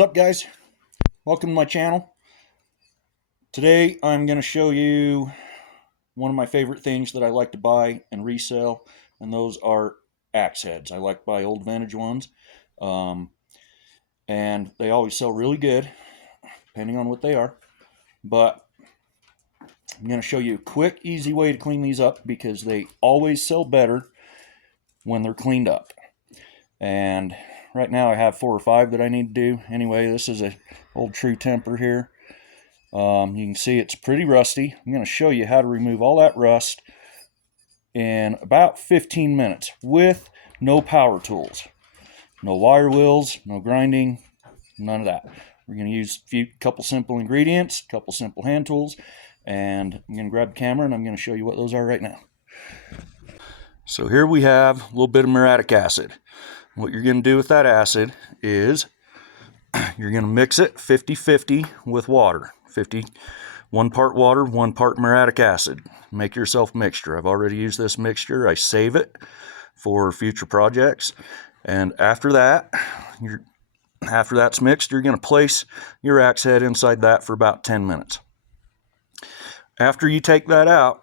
What's up, guys? Welcome to my channel. Today I'm going to show you one of my favorite things that I like to buy and resell, and those are axe heads. I like to buy old vintage ones, and they always sell really good depending on what they are. But I'm going to show you a quick, easy way to clean these up because they always sell better when they're cleaned up. And right now I have 4 or 5 that I need to do. Anyway, this is a old True Temper here. You can see it's pretty rusty. I'm going to show you how to remove all that rust in about 15 minutes with no power tools. No wire wheels, no grinding, none of that. We're going to use a couple simple ingredients, a couple simple hand tools, and I'm going to grab the camera and I'm going to show you what those are right now. So here we have a little bit of muriatic acid. What you're going to do with that acid is you're going to mix it 50-50 with water. 1 part water, 1 part muriatic acid. Make yourself a mixture. I've already used this mixture. I save it for future projects. And after that's mixed, you're going to place your axe head inside that for about 10 minutes. After you take that out,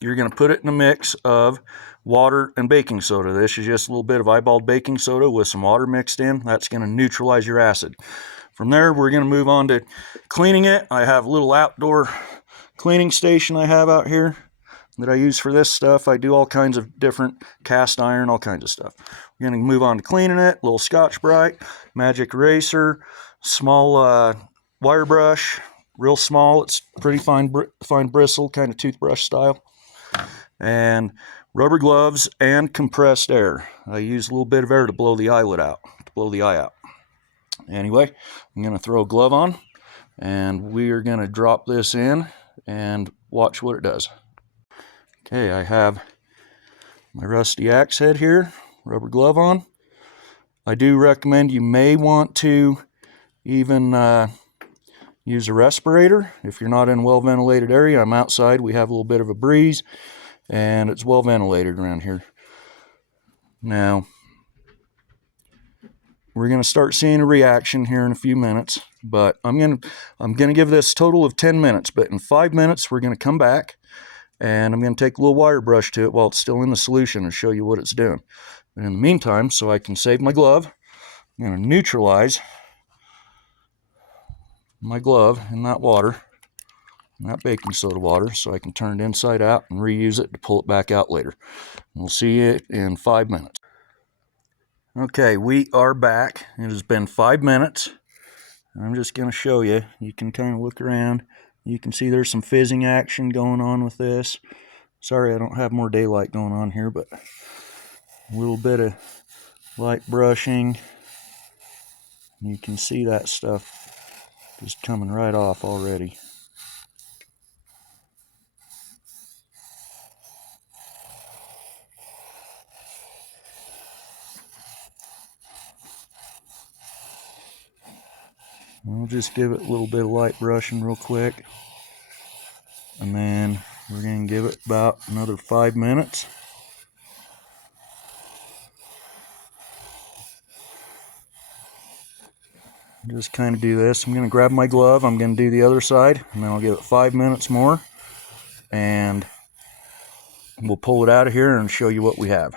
you're going to put it in a mix of water and baking soda. This is just a little bit of eyeballed baking soda with some water mixed in. That's going to neutralize your acid. From there, we're going to move on to cleaning it. I have a little outdoor cleaning station I have out here that I use for this stuff. I do all kinds of different cast iron, all kinds of stuff. We're going to move on to cleaning it. A little Scotch-Brite, magic eraser, small wire brush, real small. It's pretty fine bristle, kind of toothbrush style. And rubber gloves and compressed air. I use a little bit of air to blow the eyelid out, to blow the eye out. Anyway, I'm going to throw a glove on, and we are going to drop this in and watch what it does. Okay, I have my rusty axe head here, rubber glove on. I do recommend you may want to even use a respirator if you're not in a well-ventilated area. I'm outside. We have a little bit of a breeze, and it's well ventilated around here. Now, we're going to start seeing a reaction here in a few minutes, but I'm going to give this a total of 10 minutes, but in 5 minutes we're going to come back and I'm going to take a little wire brush to it while it's still in the solution and show you what it's doing. But in the meantime, so I can save my glove, I'm going to neutralize my glove in that water, in that baking soda water, so I can turn it inside out and reuse it to pull it back out later. We'll see it in 5 minutes. Okay, we are back. It has been 5 minutes. I'm just going to show you. You can kind of look around. You can see there's some fizzing action going on with this. Sorry I don't have more daylight going on here, but a little bit of light brushing. You can see that stuff just coming right off already. We'll just give it a little bit of light brushing real quick, and then we're going to give it about another 5 minutes. Just kind of do this. I'm going to grab my glove, I'm going to do the other side, and then I'll give it 5 minutes more, and we'll pull it out of here and show you what we have.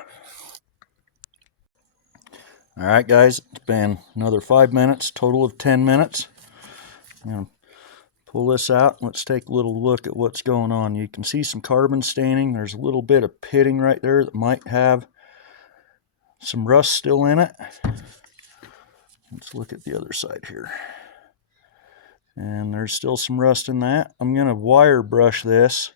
Alright guys, it's been another 5 minutes, total of 10 minutes. I'm going to pull this out. Let's take a little look at what's going on. You can see some carbon staining. There's a little bit of pitting right there that might have some rust still in it. Let's look at the other side here. And there's still some rust in that. I'm going to wire brush this,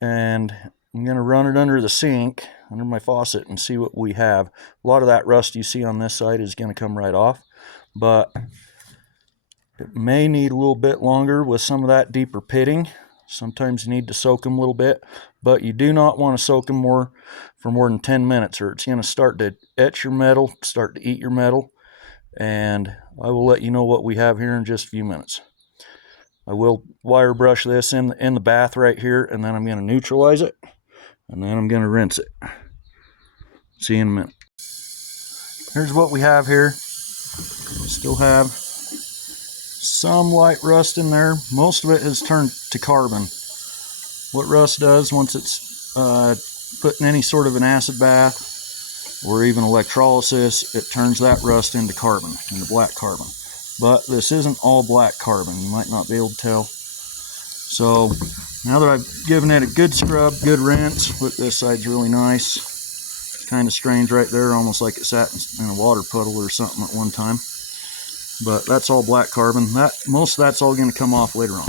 and I'm going to run it under the sink, under my faucet, and see what we have. A lot of that rust you see on this side is going to come right off, but it may need a little bit longer with some of that deeper pitting. Sometimes you need to soak them a little bit, but you do not want to soak them for more than 10 minutes, or it's going to start to etch your metal, start to eat your metal, and I will let you know what we have here in just a few minutes. I will wire brush this in the bath right here, and then I'm going to neutralize it, and then I'm going to rinse it. See you in a minute. Here's what we have here. Still have some light rust in there. Most of it has turned to carbon. What rust does once it's put in any sort of an acid bath or even electrolysis, it turns that rust into carbon, into black carbon. But this isn't all black carbon. You might not be able to tell. So now that I've given it a good scrub, good rinse, look, this side's really nice. It's kind of strange right there, almost like it sat in a water puddle or something at one time. But that's all black carbon. Most of that's all going to come off later on.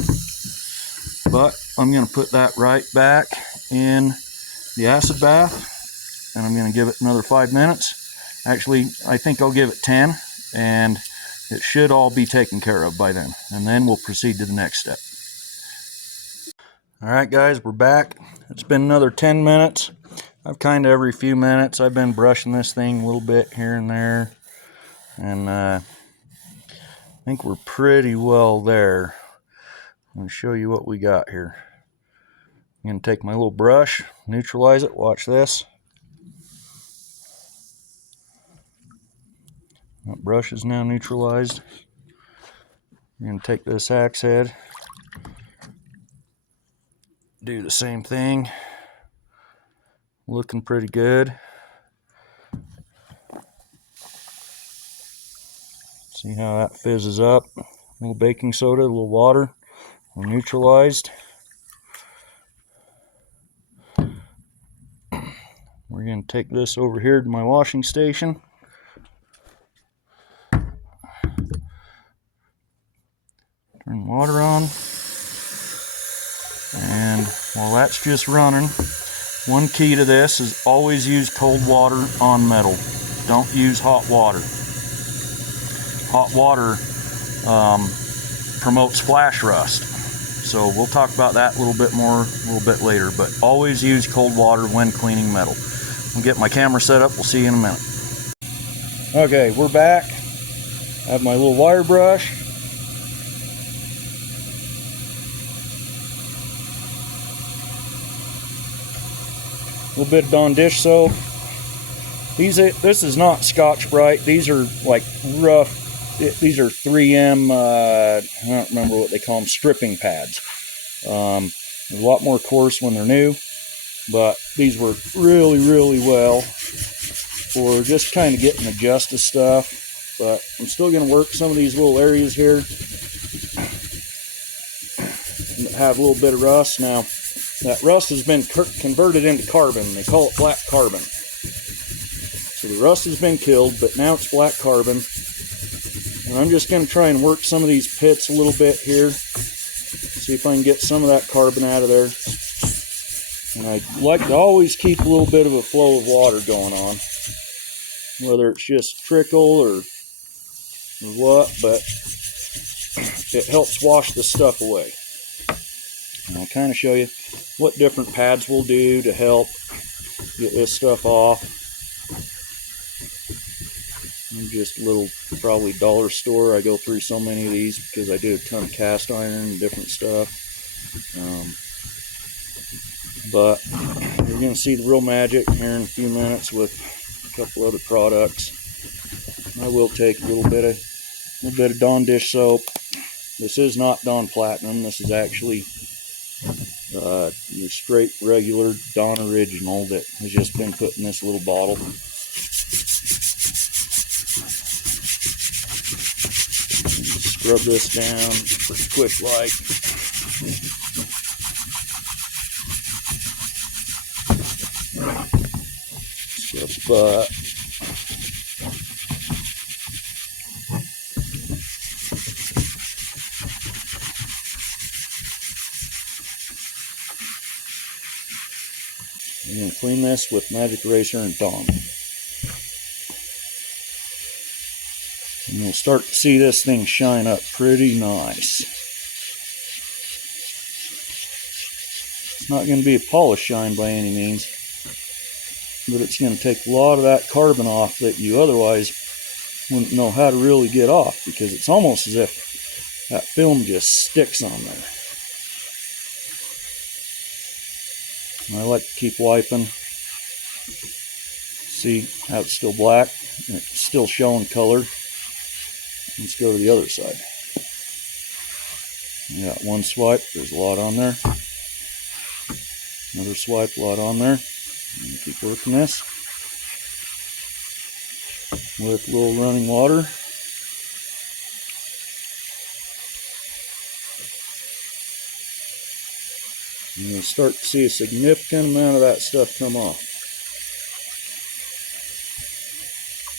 But I'm going to put that right back in the acid bath, and I'm going to give it another 5 minutes. Actually, I think I'll give it 10, and it should all be taken care of by then. And then we'll proceed to the next step. All right, guys, we're back. It's been another 10 minutes. I've kind of every few minutes, I've been brushing this thing a little bit here and there. And I think we're pretty well there. I'm going to show you what we got here. I'm going to take my little brush, neutralize it. Watch this. That brush is now neutralized. I'm going to take this axe head, do the same thing. Looking pretty good. See how that fizzes up. A little baking soda, a little water. We're neutralized. We're going to take this over here to my washing station. Turn the water on. And while that's just running, one key to this is always use cold water on metal. Don't use hot water. Hot water promotes flash rust. So we'll talk about that a little bit more a little bit later, but always use cold water when cleaning metal. I'll get my camera set up. We'll see you in a minute. Okay, we're back. I have my little wire brush. A little bit of Dawn dish soap. This is not Scotch-Brite. These are like rough. These are 3M. I don't remember what they call them. Stripping pads. They're a lot more coarse when they're new, but these work really, really well for just kind of getting the gist of stuff. But I'm still going to work some of these little areas here that have a little bit of rust now. That rust has been converted into carbon. They call it black carbon. So the rust has been killed, but now it's black carbon. And I'm just going to try and work some of these pits a little bit here. See if I can get some of that carbon out of there. And I like to always keep a little bit of a flow of water going on. Whether it's just trickle or what, but it helps wash the stuff away. And I'll kind of show you what different pads will do to help get this stuff off. I'm just a little, probably dollar store. I go through so many of these because I do a ton of cast iron and different stuff. But you're going to see the real magic here in a few minutes with a couple other products. I will take a little bit of Dawn dish soap. This is not Dawn Platinum. This is actually your straight regular Dawn Original that has just been put in this little bottle. Scrub this down pretty quick like. Scrub the butt. I'm going to clean this with Magic Eraser and Dawn. And you'll start to see this thing shine up pretty nice. It's not going to be a polished shine by any means, but it's going to take a lot of that carbon off that you otherwise wouldn't know how to really get off, because it's almost as if that film just sticks on there. I like to keep wiping. See how it's still black and it's still showing color. Let's go to the other side. You got one swipe, there's a lot on there. Another swipe, a lot on there. And keep working this with a little running water. And you'll start to see a significant amount of that stuff come off.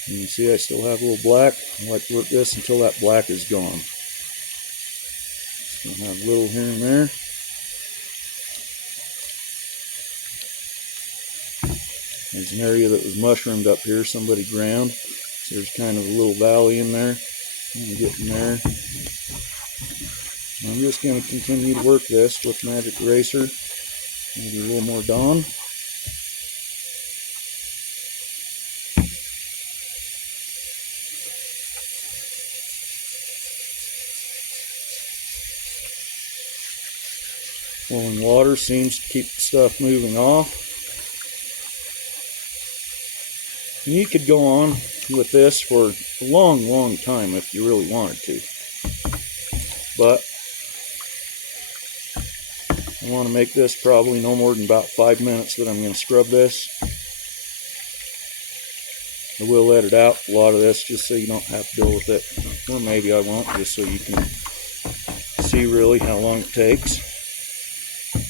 You can see I still have a little black. I like to work this until that black is gone. Still have a little here and there. There's an area that was mushroomed up here, somebody ground. So there's kind of a little valley in there. I'm getting there. I'm just going to continue to work this with Magic Eraser. Maybe a little more Dawn. Flowing water seems to keep the stuff moving off. And you could go on with this for a long, long time if you really wanted to. But I want to make this probably no more than about 5 minutes that I'm going to scrub this. I will edit out a lot of this just so you don't have to deal with it. Or maybe I won't, just so you can see really how long it takes.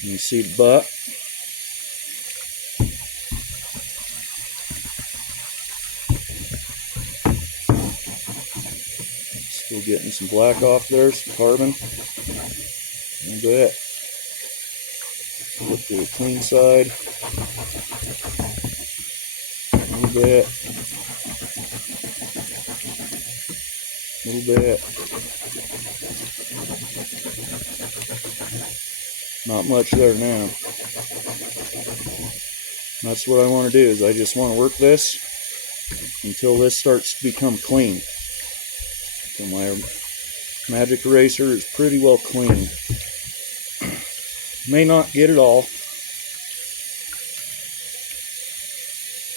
You see the butt. Still getting some black off there, some carbon. A little bit. Flip to the clean side. A little bit. A little bit. Not much there now. That's what I want to do, is I just want to work this until this starts to become clean. So my Magic Eraser is pretty well clean. May not get it all,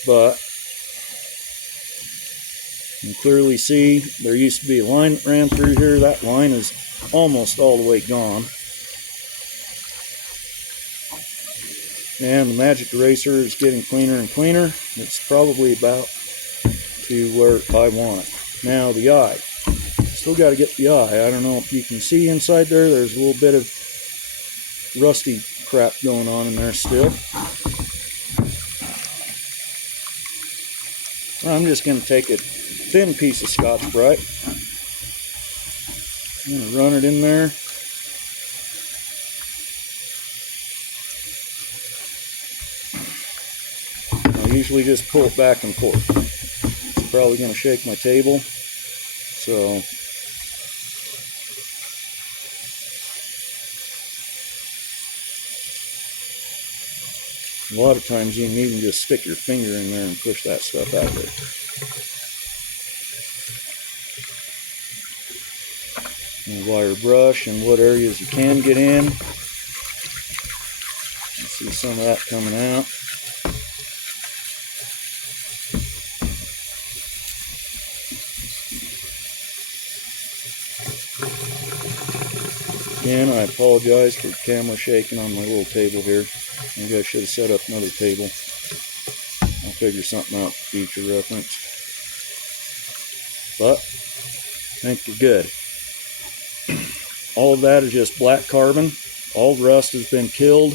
but you can clearly see there used to be a line that ran through here. That line is almost all the way gone. And the Magic Eraser is getting cleaner and cleaner. It's probably about to where I want it. Now the eye. Still got to get the eye. I don't know if you can see inside there. There's a little bit of rusty crap going on in there still. I'm just going to take a thin piece of Scotch-Brite. I'm going to run it in there. I usually just pull it back and forth. It's probably going to shake my table, so a lot of times you can even just stick your finger in there and push that stuff out there. And wire brush in what areas you can get in. You see some of that coming out. Again, I apologize for the camera shaking on my little table here. Maybe I should have set up another table. I'll figure something out for future reference. But I think we're good. All of that is just black carbon. All the rust has been killed.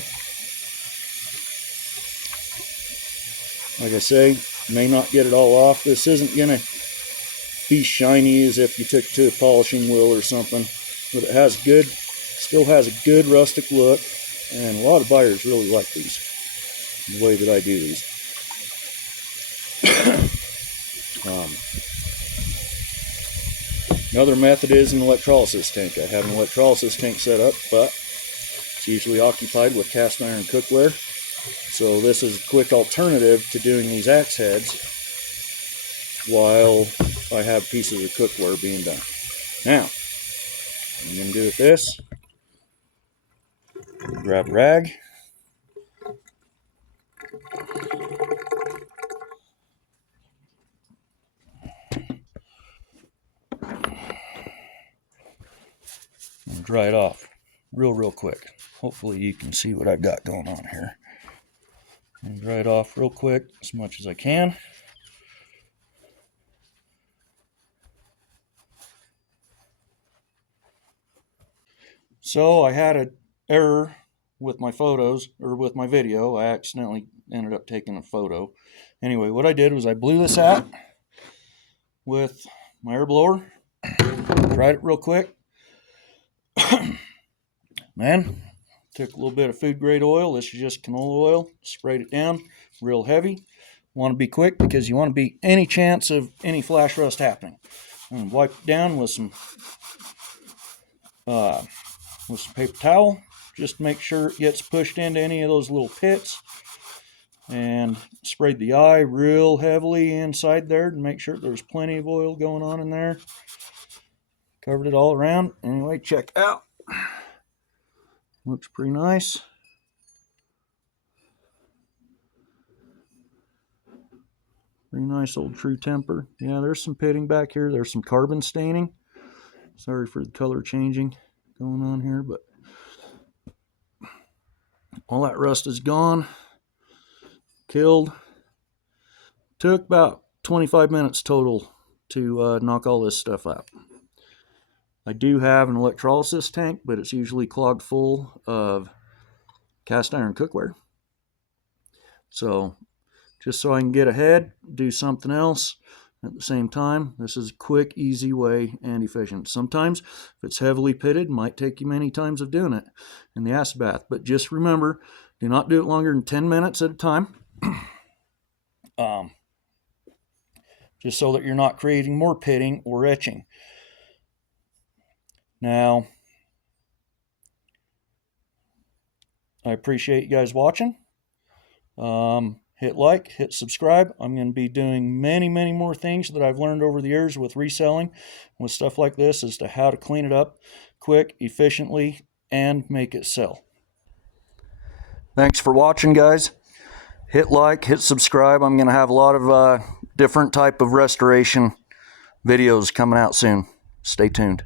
Like I say, may not get it all off. This isn't going to be shiny as if you took it to a polishing wheel or something. But it has good, still has a good rustic look. And a lot of buyers really like these, the way that I do these. Another method is an electrolysis tank. I have an electrolysis tank set up, but it's usually occupied with cast iron cookware. So this is a quick alternative to doing these axe heads while I have pieces of cookware being done. Now, what I'm going to do with this, grab a rag. and dry it off real quick. Hopefully you can see what I've got going on here. And dry it off real quick as much as I can. So I had an error with my photos, or with my video. I accidentally ended up taking a photo. Anyway, what I did was I blew this out with my air blower, dried it real quick. Man, took a little bit of food grade oil. This is just canola oil. Sprayed it down real heavy. Want to be quick because you want to beat any chance of any flash rust happening. And wipe it down with some paper towel, just to make sure it gets pushed into any of those little pits. And sprayed the eye real heavily inside there to make sure there's plenty of oil going on in there. Covered it all around. Anyway, check out. Looks pretty nice. Pretty nice old True Temper. Yeah, there's some pitting back here. There's some carbon staining. Sorry for the color changing going on here, but all that rust is gone. Killed. Took about 25 minutes total to knock all this stuff out. I do have an electrolysis tank, but it's usually clogged full of cast iron cookware. So just so I can get ahead, do something else at the same time. This is a quick, easy way and efficient. Sometimes, if it's heavily pitted, it might take you many times of doing it in the acid bath. But just remember, do not do it longer than 10 minutes at a time. Just so that you're not creating more pitting or etching. Now, I appreciate you guys watching. Hit like, hit subscribe. I'm going to be doing many more things that I've learned over the years with reselling, with stuff like this, as to how to clean it up quick, efficiently, and make it sell. Thanks for watching, guys. Hit like, hit subscribe. I'm going to have a lot of different type of restoration videos coming out soon. Stay tuned.